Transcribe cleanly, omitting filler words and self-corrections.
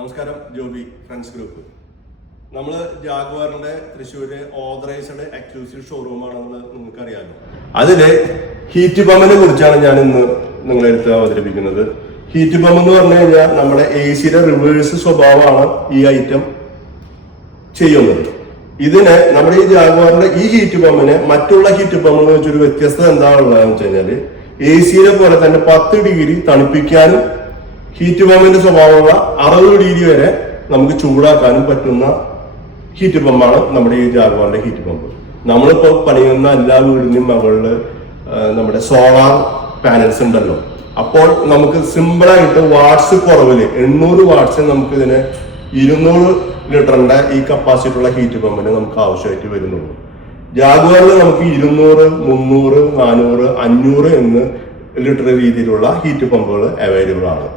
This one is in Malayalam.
നമസ്കാരം, ജോബി ഫ്രണ്ട്സ് ഗ്രൂപ്പ്. നമ്മൾ ജാഗ്വാറിന്റെ തൃശ്ശൂര് ഓതറൈസ്ഡ് എക്സ്ക്ലൂസീവ് ഷോറൂമാണെന്ന് നിങ്ങൾക്ക് അറിയാമല്ലോ. അതിലെ ഹീറ്റ് പമ്പിനെ കുറിച്ചാണ് ഞാൻ ഇന്ന് നിങ്ങളെടുത്ത് അവതരിപ്പിക്കുന്നത്. ഹീറ്റ് പമ്പ് എന്ന് പറഞ്ഞു കഴിഞ്ഞാൽ നമ്മുടെ AC-യുടെ റിവേഴ്സ് സ്വഭാവമാണ് ഈ ഐറ്റം ചെയ്യുന്നത്. ഇതിനെ നമ്മുടെ ഈ ജാഗ്വാറിന്റെ ഈ ഹീറ്റ് പമ്പിന് മറ്റുള്ള ഹീറ്റ് പമ്പെന്ന് വെച്ചൊരു വ്യത്യസ്തത എന്താണുള്ളതെന്ന് വെച്ച് കഴിഞ്ഞാല് AC-യുടെ പോലെ തന്നെ 10 ഡിഗ്രി തണുപ്പിക്കാനും ഹീറ്റ് പമ്പിന്റെ സ്വഭാവമുള്ള 60 ഡിഗ്രി വരെ നമുക്ക് ചൂടാക്കാനും പറ്റുന്ന ഹീറ്റ് പമ്പാണ് നമ്മുടെ ഈ ജാഗ്വാറിന്റെ ഹീറ്റ് പമ്പ്. നമ്മളിപ്പോ പണിയുന്ന എല്ലാ വീടിനും മുകളില് നമ്മുടെ സോളാർ പാനൽസ് ഉണ്ടല്ലോ. അപ്പോൾ നമുക്ക് സിമ്പിളായിട്ട് വാട്ട്സ് കുറവില് 800 വാട്ട്സ് നമുക്ക് ഇതിന് 200 ലിറ്ററിന്റെ ഈ കപ്പാസിറ്റി ഉള്ള ഹീറ്റ് പമ്പിന് നമുക്ക് ആവശ്യമായിട്ട് വരുന്നുള്ളൂ. ജാഗ്വാറിൽ നമുക്ക് 200, 300, 400, 500 എന്ന് ലിറ്റർ രീതിയിലുള്ള ഹീറ്റ് പമ്പുകൾ അവൈലബിൾ ആണ്.